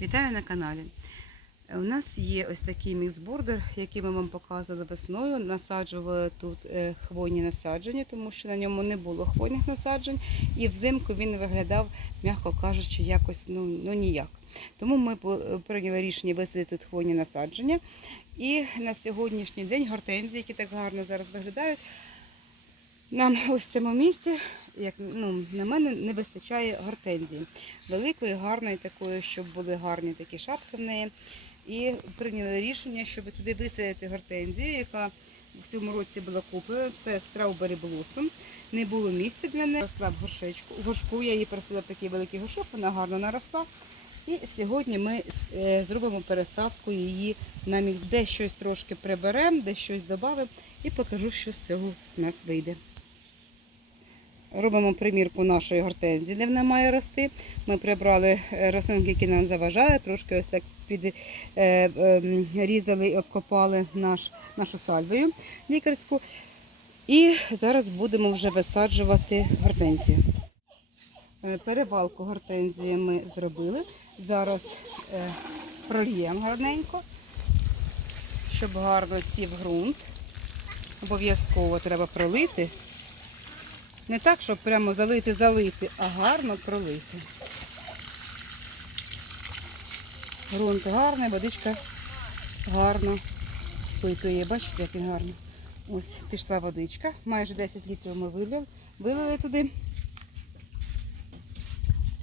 Вітаю на каналі. У нас є ось такий міксбордер, який ми вам показували весною. Насаджували тут е, хвойні насадження, тому що на ньому не було хвойних насаджень, і взимку він виглядав, м'яко кажучи, якось ну, ну ніяк. Тому ми прийняли рішення висадити тут хвойні насадження. І на сьогоднішній день гортензії, які так гарно зараз виглядають, нам ось в цьому місці, як ну, на мене, не вистачає гортензії. Великої, гарної, такої, щоб були гарні такі шапки в неї. І прийняли рішення, щоб сюди висадити гортензію, яка в цьому році була куплена. Це Strawberry Blossom. Не було місця для неї. Росла в горшечку. В горшку я її пересадила в такий великий горшок, вона гарно наросла. І сьогодні ми е, зробимо пересадку її на мікс. Де щось трошки приберемо, де щось додамо і покажу, що з цього в нас вийде. Робимо примірку нашої гортензії, де вона має рости. Ми прибрали е, рослинки, які нам заважають, трошки ось так підрізали і обкопали наш, нашу сальвію лікарську. І зараз будемо вже висаджувати гортензію. Е, Перевалку гортензії ми зробили. Зараз е, прольємо гарненько, щоб гарно сів ґрунт. Обов'язково треба пролити. Не так, щоб прямо залити, залити, а гарно пролити. Грунт гарний, водичка гарно впитує. Бачите, як він гарно. Ось пішла водичка. Майже 10 літрів ми вилили, вилили туди.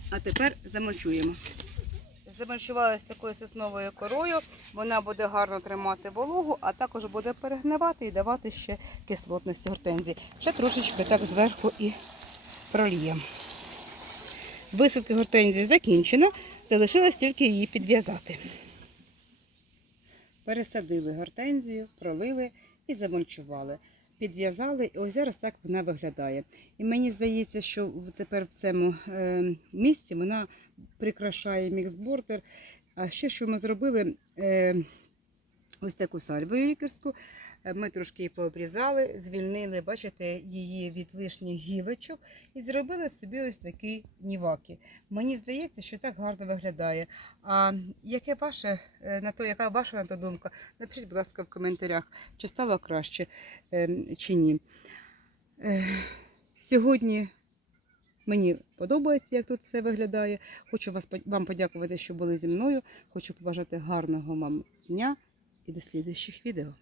А тепер замульчуємо. Замульчували такою сосновою корою. Вона буде гарно тримати вологу, а також буде перегнивати і давати ще кислотності гортензії. Ще трошечки так зверху і прольємо. Висадка гортензії закінчена. Залишилось тільки її підв'язати. Пересадили гортензію, пролили і замульчували. Підв'язали, і ось зараз так вона виглядає. І мені здається, що тепер в цьому е, місці вона прикрашає міксбордер. А ще що ми зробили? Ось таку сальвою лікарську. Е, Ми трошки її пообрізали, звільнили, бачите, її від лишніх гілочок і зробили собі ось такі ніваки. Мені здається, що так гарно виглядає. А яке ваше е, на то, яка ваша на то думка? Напишіть, будь ласка, в коментарях, чи стало краще е, чи ні. Е, Сьогодні мені подобається, як тут все виглядає. Хочу вас вам подякувати, що були зі мною. Хочу побажати гарного вам дня і до слідуючих відео.